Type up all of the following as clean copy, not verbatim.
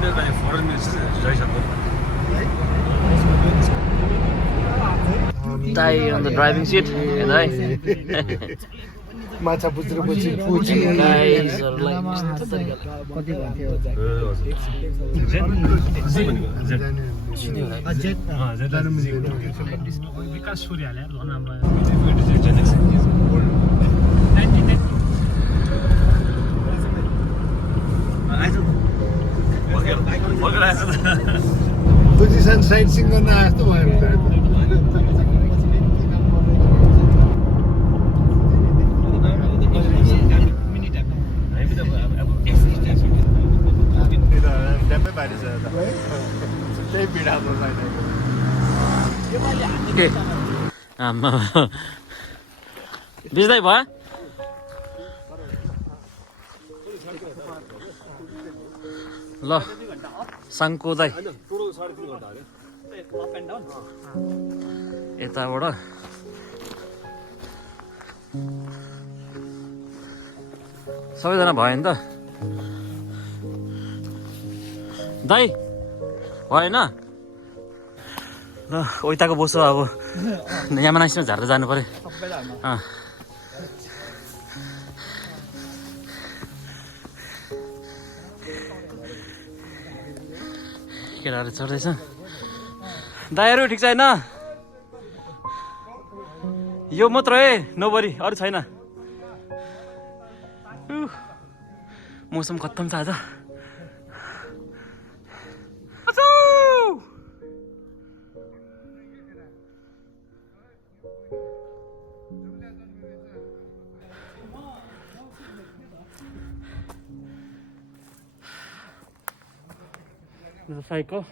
इन्डियालाई foreign minister जाइसक्यो Thai on the driving seat, and I. माछा पुछ्रेपछि पुछि Guys are like. कति भन्थ्यो विकास सूर्यले भन हाम्रो पोजिसन साइड सिङ गर्न जस्तो भयो त्यही भिडा के आमा बिस्दै भयो ल साङ्को दाइ यताबाट सबैजना भयो नि त दाइ भएन ल उताको बस्छु अब यामानासीमा झार्दै जानु पर्यो केटाहरू चढ्दैछ दाइहरू ठिक छैन यो मात्र है नोबरी अरू छैन मौसम खत्तम छ आज cycle.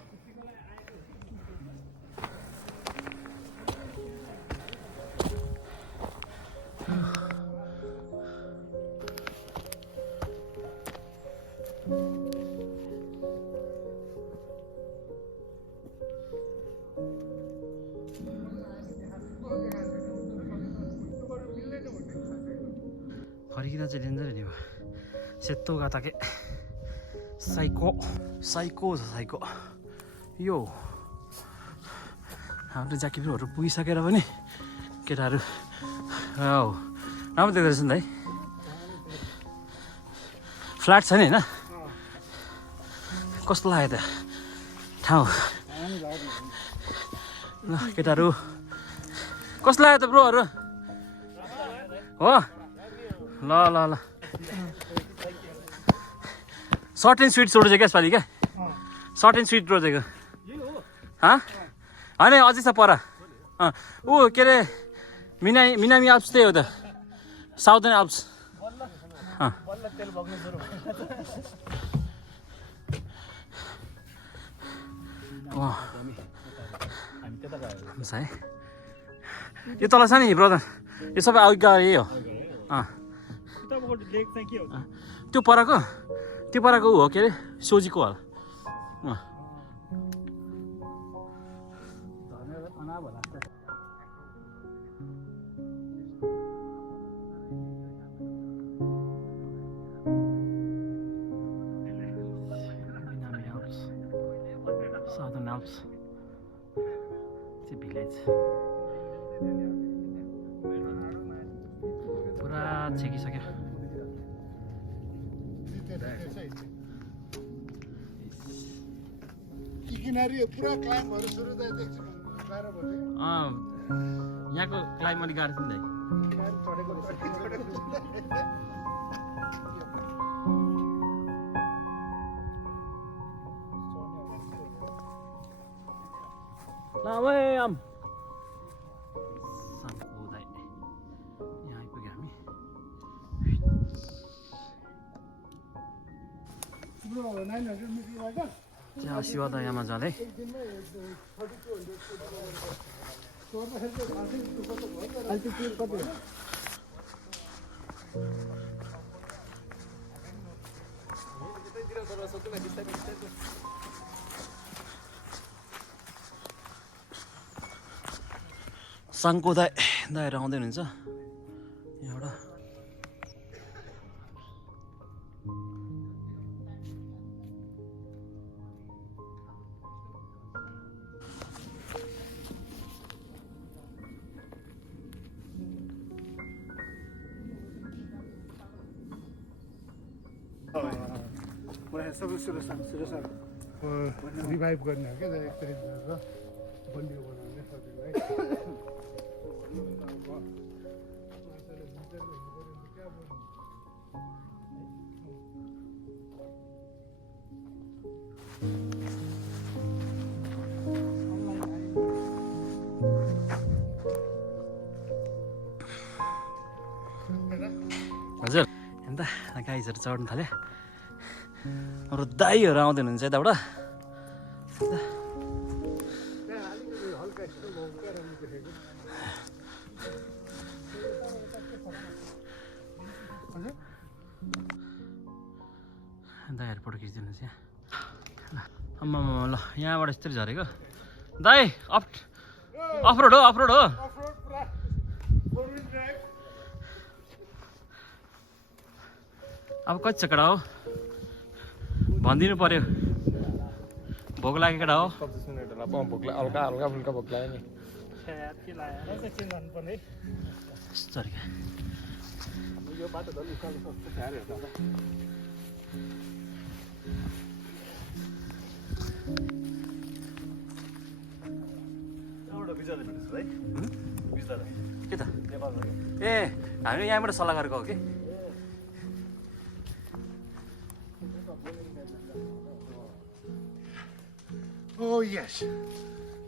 खरिकिन चाहिँ डेन्जर नि सेतो गाताके साइको साइको छ साइको यो हाम्रो ज्याकेटहरू पुगिसकेर पनि केटाहरू राम्रो देख्दो रहेछ नि है फ्ल्याट छ नि होइन कस्तो लाग्यो त ठाउँ ल केटाहरू कस्तो लाग्यो त ब्रोहरू हो ल ल ल सर्ट एन्ड स्विट रोजेको क्या यसपालि क्या सर्ट एन्ड स्विट रोजेको होइन अझै छ पर ऊ के अरे मिनामी आल्प्स त्यही हो त साउदर्न आल्प्स है यो तल छ नि ब्रदर यो सबै अघिका यही हो त्यो परको हो के अरे सोजीको होला Southern Alps, it's a village. पुरा छेकिसक्यो किनारी पुरा क्लाइम्बहरू सुरु देख्छु 12 बजे यहाँको क्लाइम्ब अलिक गाह्रो छ नि Lamam. Sangkudai. यहाँ आइपुग्यो हामी त्यहाँ शिवदयामा जाँदै साङ्को दाइहरू आउँदै हुनुहुन्छ यहाँबाट रिभाइभ गर्ने हो क्या एक्सर्साइज गरेर बलियो बनाउने शरीरलाई हजुर अन्त गाइजहरू चढ्नु थाल्यो हाम्रो दाईहरू आउँदै हुनुहुन्छ यताबाट दाईहरू फोटो खिचिदिनुहोस् यहाँ आम्मा ल यहाँबाट यस्तरी झरेको दाई अफरोड हो अब कति छ केटा हो भनिदिनु पर्यो भोक लागेको केटा हो हल्का हल्का फुल्का भोक लाग्यो नि यो बाटो झन् उकालो सक्छ के त ए हामी यहाँबाट सल्लाह गरेको हो कि Oh yes.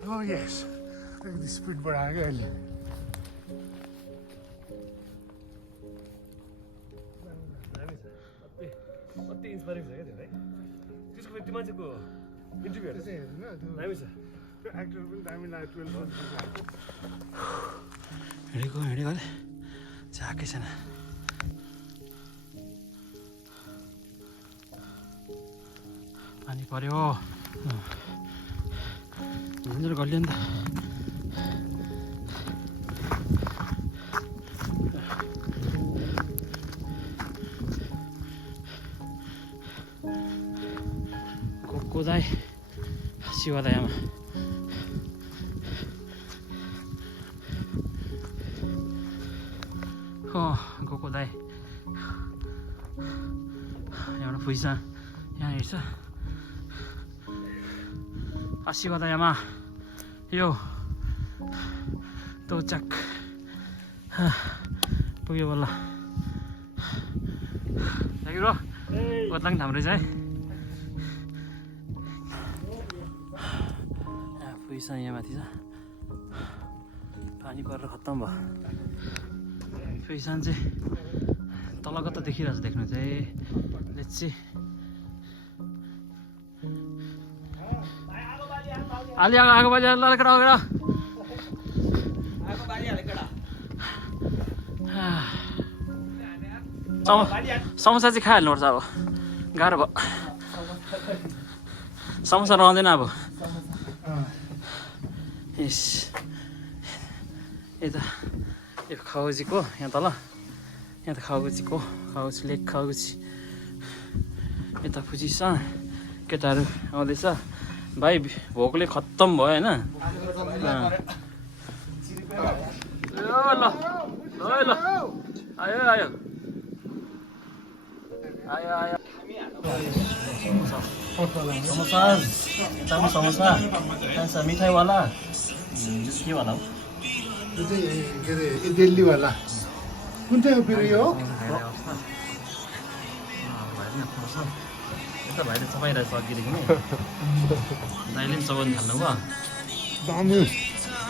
Oh yes. The speed बढायो क्या अहिले कति इन्सपायरिङ छ क्या त्यो है त्यसको त्यो मान्छेको इन्टरभ्यूहरू त्यसै हेर्नु दामी छ त्यो एक्टर पनि दामी लाग्यो 12 हिँडेको झाकै छैन पानी पर्यो झन्झर गल्यो नि त गोदाई शिवादायमा गएको दाई यहाँबाट पैसा यहाँ हेर्छ शिवादायमा यो तोचक पुग्यो बल्ल ब्रो कत्लाङ थाम रहेछ है पैसा यहाँ माथि छ पानी परेर खत्तम भयो पैसा चाहिँ तल कता देखिरहेको छ देख्नु चाहिँ लेट्सी अलि आगो बाली ल केटा हो समोसा चाहिँ खाइहाल्नुपर्छ अब गाह्रो भयो समोसा रहँदैन अब यस यता यो खाउजीको यहाँ तल यहाँ त खाउजीको खाउजी लेक खाउजी यता फुजीसँग केटाहरू आउँदैछ भाइ भोकले खत्तम भयो होइन ल आयो आयो आयो आयो समोसा दामी समोसा त्यहाँ मिठाईवाला के वाला हो यो चाहिँ के अरे यो दिल्लीवाला कुन चाहिँ हो फेरि यो यता भाइले चपाइरहेको छ अघिदेखि नै दाइले पनि चबाउनु थाल्नु भयो दामी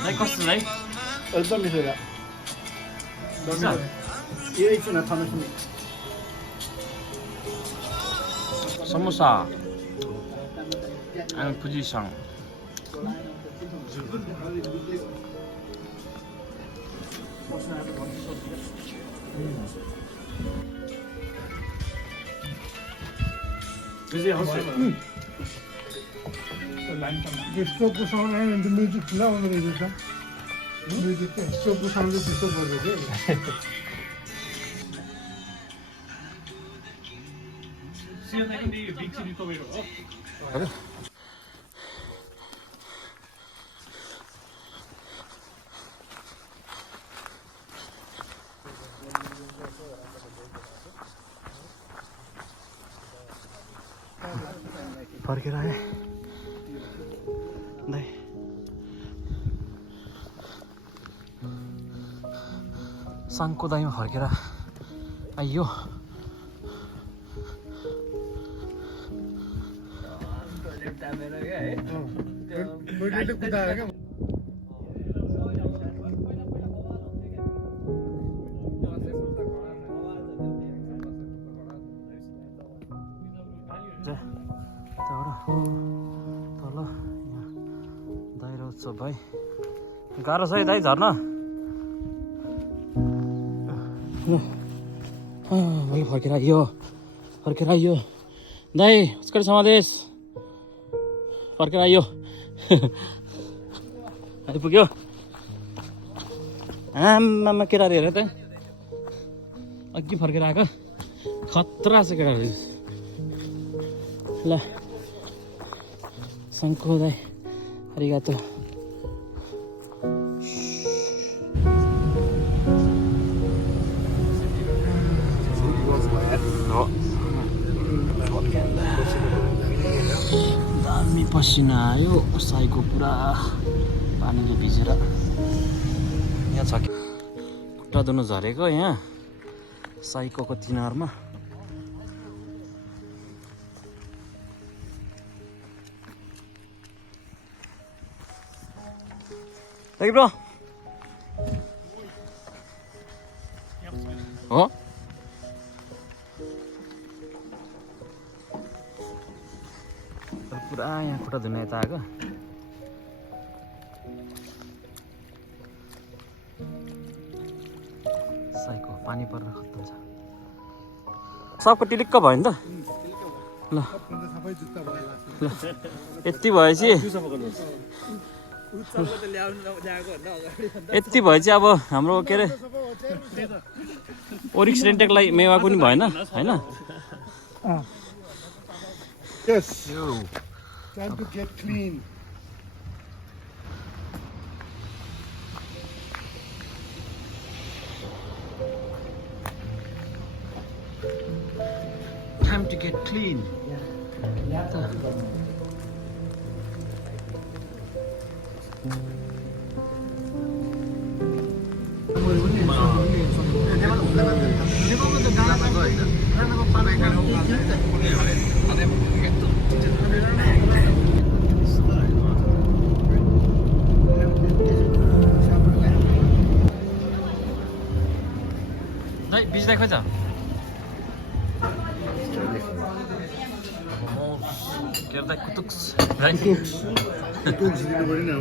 दाइ कस्तो दाइ एकदम मिठो यो एकछिन थाम्नु समोसा and Fuji-san. स्टोभको साउन्ड आयो भने त म्युजिक खुला आउँदो रहेछ म्युजिक चाहिँ स्टोभको साउन्ड चाहिँ त्यस्तो गर्दै थियो फर्केर आएँ दाइ साङको दाइमा फर्केर आइयो टोइलेट कुदाएर क्या तल यहाँ दाइरो उत्सव भाइ गाह्रो छ है दाइ झर्न भाइ फर्केर आइयो दाइ उसको समादेश फर्केर आइयो आइपुग्यो आमामा केटाहरू हेर त अघि फर्केर आएको खतरा छ केटाहरू ल शङ्को दाइ अरिगातो दामी पसिना आयो साईको पुरा पानीले भिजेर यहाँ छ कि खुट्टा धुनु झरेको यहाँ साईको किनारमा Lagi bro? Oh? पुरा यहाँ खुट्टा धुन यता आएको साईको पानी पर्न खत्तम छ सबको टिलिक्क भयो नि त ल ल यति भएपछि यति भएपछि अब हाम्रो के अरे ओरिक्स रेन्टेकलाई मेवाको नि भएन होइन Yes. Time to get clean. Time to get clean. दाइ बिच देखो त के दाइ कुतुक्स दाइ Kutuks दिनु पर्यो नि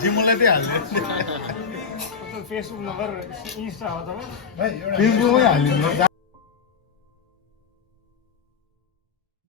जिमलाई हाल्ने फेसबुक नम्बर इन्स्टा हो तपाईँ फेसबुकमै हालिदिनु